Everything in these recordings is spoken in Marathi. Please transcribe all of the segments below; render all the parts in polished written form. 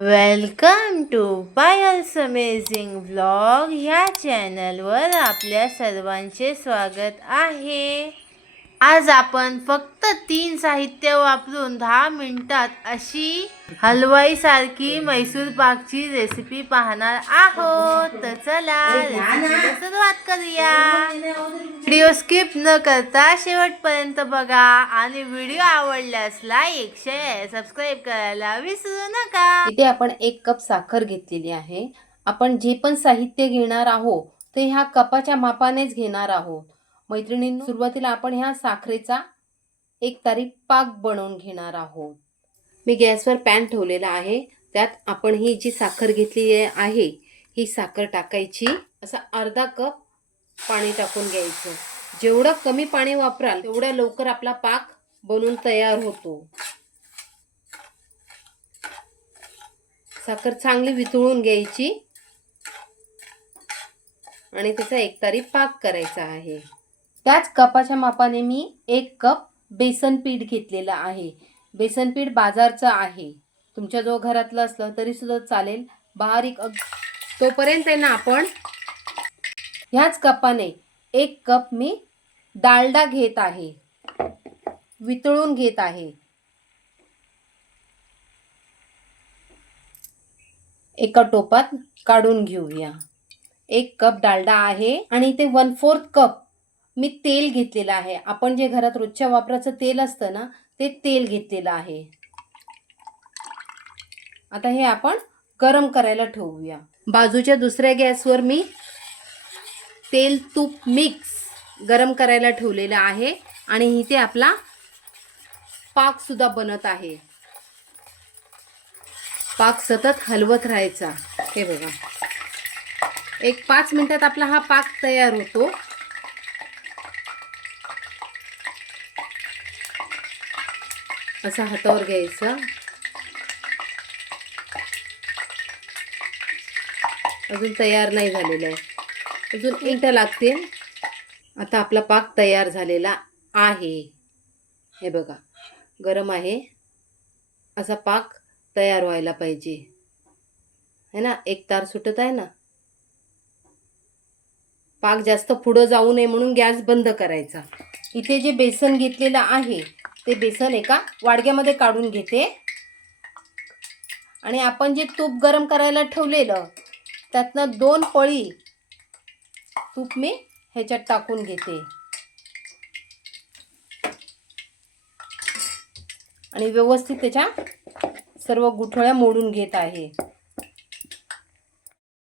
Welcome to Payal's amazing vlog ह्या चॅनलवर आपल्या सर्वांचे स्वागत आहे. आज आपण फक्त 3 साहित्य वापरून 10 मिनिटात अशी हलवाईसारखी मैसूर पाकची रेसिपी पाहणार आहोत. तर चला रेसिपीला सुरुवात करूया. व्हिडिओ स्किप न करता शेवटपर्यंत बघा आणि व्हिडिओ आवडल्यास लाईक, शेअर, सबस्क्राईब करायला विसरू नका. इथे आपण 1 कप साखर घेतलेली आहे. आपण जे पण साहित्य घेणार आहोत ते ह्या कपाच्या मापानेच घेणार आहोत. मैत्रिणींनो, सुरुवातीला आपण ह्या साखरेचा 1 तारी पाक बनवून घेणार आहोत. मी गॅसवर पॅन ठेवलेला आहे. त्यात आपण ही जी साखर घेतली आहे ही साखर टाकायची. असा अर्धा कप पाणी टाकून घ्यायचं. जेवढं कमी पाणी वापराल तेवढ्या लवकर आपला पाक बनून तयार होतो. साखर चांगली वितळून घ्यायची आणि त्याचा 1 तारी पाक करायचा आहे. त्याच कपाच्या मापाने मी 1 कप बेसन पीठ घेतलेलं आहे. बेसन पीठ बाजारचं आहे. तुमच्याजवळ घरातलं असलं तरी सुद्धा चालेल. बारीक तोपर्यंत ना आपण ह्याच कपाने 1 कप मी डालडा घेत आहे. वितळून घेत आहे. एका टोपात काढून घेऊया. 1 कप डालडा आहे आणि ते 1/4 कप मी तेल घेतलेलं आहे. आपण जे घरात रोजच्या वापराचं तेल असतं ना ते तेल घेतलेलं आहे. आता हे आपण गरम करायला ठेवूया. बाजूच्या दुसऱ्या गॅसवर मी तेल तूप मिक्स गरम करायला ठेवलेलं आहे आणि इथे आपला पाक सुद्धा बनत आहे. पाक सतत हलवत राहायचा. हे बघा, 5 मिनिटात आपला हा पाक तयार होतो. असा हातावर घ्यायचा. अजून तयार नाही झालेला आहे. अजून 1 मिनिट लागतील. आता आपला पाक तयार झालेला आहे. हे बघा, गरम आहे. असा पाक तयार व्हायला पाहिजे है ना. 1 तार सुटत आहे ना. पाक जास्त पुढं जाऊ नये म्हणून गॅस बंद करायचा. इथे जे बेसन घेतलेलं आहे ते बेसन एका वाडग्यामध्ये काढून घेते आणि आपण जे तूप गरम करायला ठेवलेलं त्यातनं 2 पळी तूप मी ह्याच्यात टाकून घेते आणि व्यवस्थित त्याच्या सर्व गुठळ्या मोडून घेत आहे.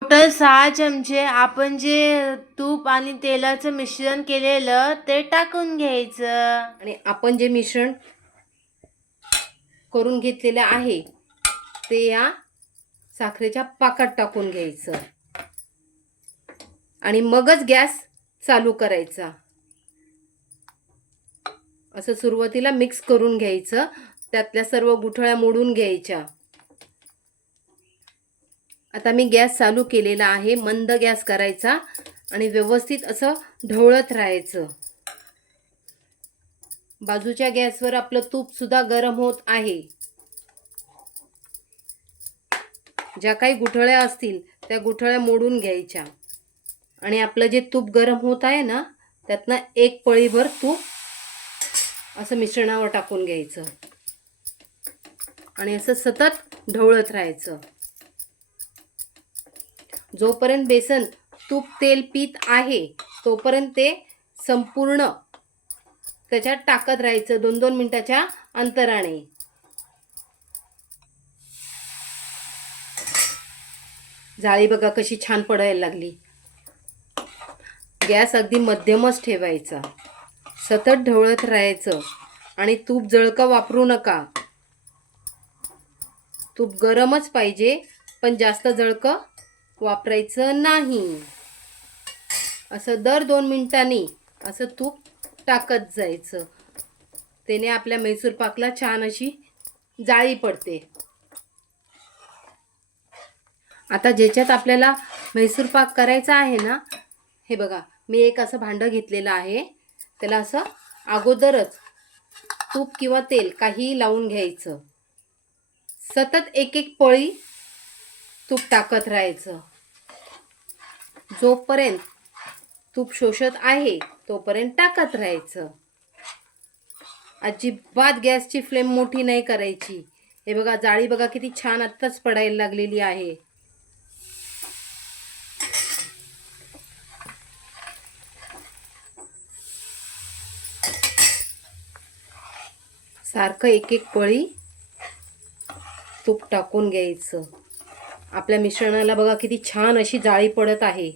टोटल 6 चमचे आपण जे तूप आणि तेलाचं मिश्रण केलेलं ते टाकून घ्यायचं आणि आपण जे मिश्रण करून घेतलेलं आहे ते या साखरेच्या पाकात टाकून घ्यायचं आणि मगच गॅस चालू करायचा. असं सुरुवातीला मिक्स करून घ्यायचं. त्यातल्या सर्व गुठळ्या मोडून घ्यायच्या. आता मी गॅस चालू केलेला आहे. मंद गॅस करायचा आणि व्यवस्थित असं ढवळत राहायचं. बाजूच्या गॅसवर आपलं तूप सुद्धा गरम होत आहे. ज्या काही गुठळ्या असतील त्या गुठळ्या मोडून घ्यायच्या आणि आपलं जे तूप गरम होत आहे ना त्यातनं 1 पळीभर तूप असं मिश्रणावर टाकून घ्यायचं आणि असं सतत ढवळत राहायचं. जोपर्यंत बेसन तूप तेल पीत आहे तोपर्यंत ते संपूर्ण त्याच्यात टाकत राहायचं 2-2 मिनिटाच्या अंतराने. जाळी बघा कशी छान पडायला लागली. गॅस अगदी मध्यमच ठेवायचा. सतत ढवळत राहायचं आणि तूप जळकं वापरू नका. तूप गरमच पाहिजे पण जास्त जळकं वापरायचं नाही. असं दर 2 मिनिटांनी असं तूप टाकत जायचं. त्याने आपल्या मैसूर पाकला छान अशी जाळी पडते. आता ज्याच्यात आपल्याला मैसूर पाक करायचा आहे ना, हे बघा, मी एक असं भांडं घेतलेलं आहे. त्याला असं अगोदरच तूप किंवा तेल काही लावून घ्यायचं. सतत 1-1 पळी तूप टाकत राहायचं. जोपर्यंत तूप शोषत आहे तोपर्यंत टाकत राहायचं. अजिबात गॅसची फ्लेम मोठी नाही करायची. हे बघा जाळी बघा किती छान आत्ताच पडायला लागलेली आहे. सारखं एक एक पळी तूप टाकून घ्यायचं. आपल्या मिश्रणाला बघा किती छान अशी जाळी पडत आहे.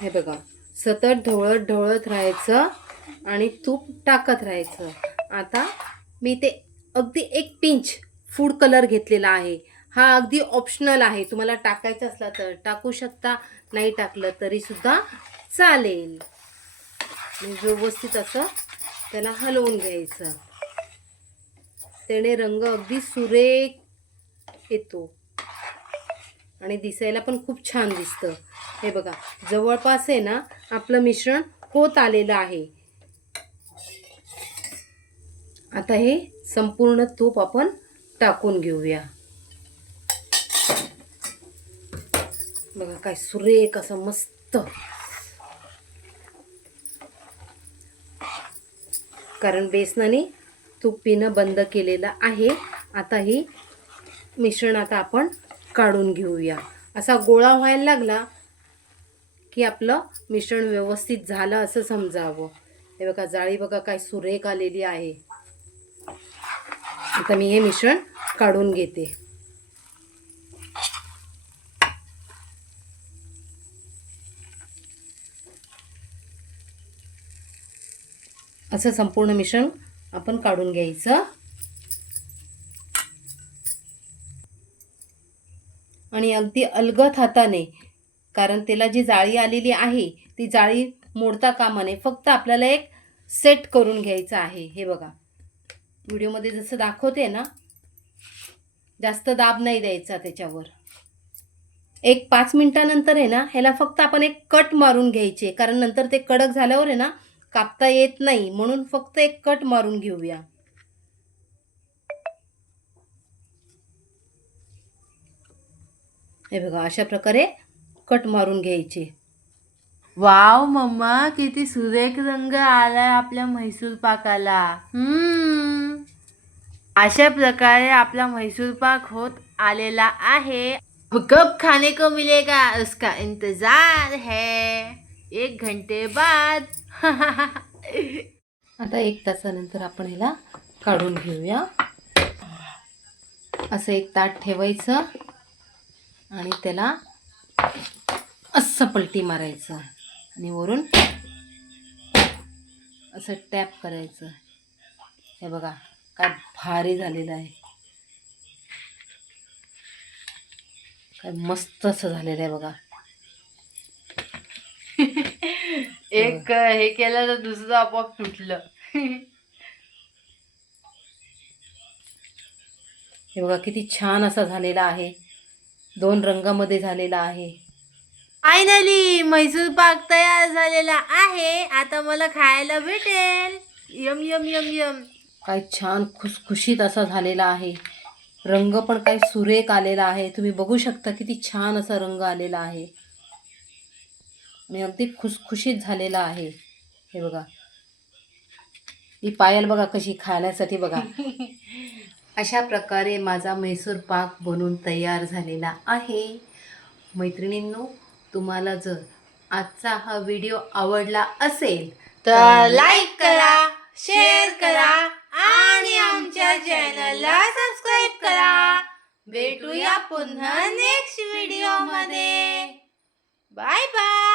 हे बघा सतत ढवळत ढवळत राहायचं आणि तूप टाकत राहायचं. आता मी ते अगदी एक पिंच फूड कलर घेतलेला आहे. हा अगदी ऑप्शनल आहे. तुम्हाला टाकायचा असला तर टाकू शकता, नाही टाकलं तरी सुद्धा चालेल. व्यवस्थित असं त्याला हलवून घ्यायचं. त्याने रंग अगदी सुरेख येतो आणि दिसायला पण खूप छान दिसतं. हे बघा जवळपास आहे ना आपलं मिश्रण होत आलेलं आहे. आता हे संपूर्ण तूप आपण टाकून घेऊया. बघा काय सुरेख असं मस्त. कारण बेसनाने तूप पिणं बंद केलेलं आहे. आता ही मिश्रण आता आपण काढून घेऊया. असा गोळा व्हायला लागला की आपलं मिश्रण व्यवस्थित झालं असं समजावं. हे बघा जाळी बघा काय सुरेख आलेली आहे. आता मी हे मिश्रण काढून घेते. असं संपूर्ण मिश्रण आपण काढून घ्यायचं आणि अगदी अलगद हाताने, कारण त्याला जी जाळी आलेली आहे ती जाळी मोडता कामा नये. फक्त आपल्याला एक सेट करून घ्यायचं आहे. हे बघा व्हिडिओमध्ये जसं दाखवते ना, जास्त दाब नाही द्यायचा त्याच्यावर. एक 5 मिनिटानंतर आहे ना ह्याला फक्त आपण एक कट मारून घ्यायचे, कारण नंतर ते कडक झाल्यावर आहे ना कापता येत नाही. म्हणून फक्त एक कट मारून घेऊया. हे बघा अशा प्रकारे कट मारून घ्यायचे. वाव मम्मा, किती सुरेख रंग आलाय आपल्या म्हैसूर पाकाला. अशा प्रकारे आपला म्हैसूर पाक होत आलेला आहे. अब कब खाने को मिलेगा उसका इंतजार है 1 घंटे बाद. आता 1 तासानंतर आपण ह्याला काढून घेऊया. असं एक ताट ठेवायचं आणि त्याला असं पलटी मारायचं आणि वरून असं टॅप करायचं. हे बघा काय भारी झालेलं आहे. काय मस्त असं झालेलं आहे बघा. एक हे केलं तर दुसरं आपोआप तुटलं. हे बघा किती छान असा झालेला आहे. 2 रंगामध्ये झालेला आहे. फायनली म्हैसूर पाक तयार झालेला आहे. आता मला खायला भेटेल. Yum yum yum yum. काय छान खुसखुशीत असा झालेला आहे. रंग पण काय सुरेख आलेला आहे. तुम्ही बघू शकता किती छान असा रंग आलेला आहे आणि अगदी खुसखुशीत झालेला आहे. हे बघा ही पायल बघा कशी खाण्यासाठी बघा. अशा प्रकारे माझा म्हैसूर पाक बनून तयार झालेला आहे. मैत्रिणींनो, तुम्हाला जर आजचा हा व्हिडिओ आवडला असेल तर लाईक करा, शेअर करा आणि आमच्या चॅनलला सबस्क्राईब करा. भेटूया पुन्हा नेक्स्ट व्हिडिओ मध्ये. Bye bye.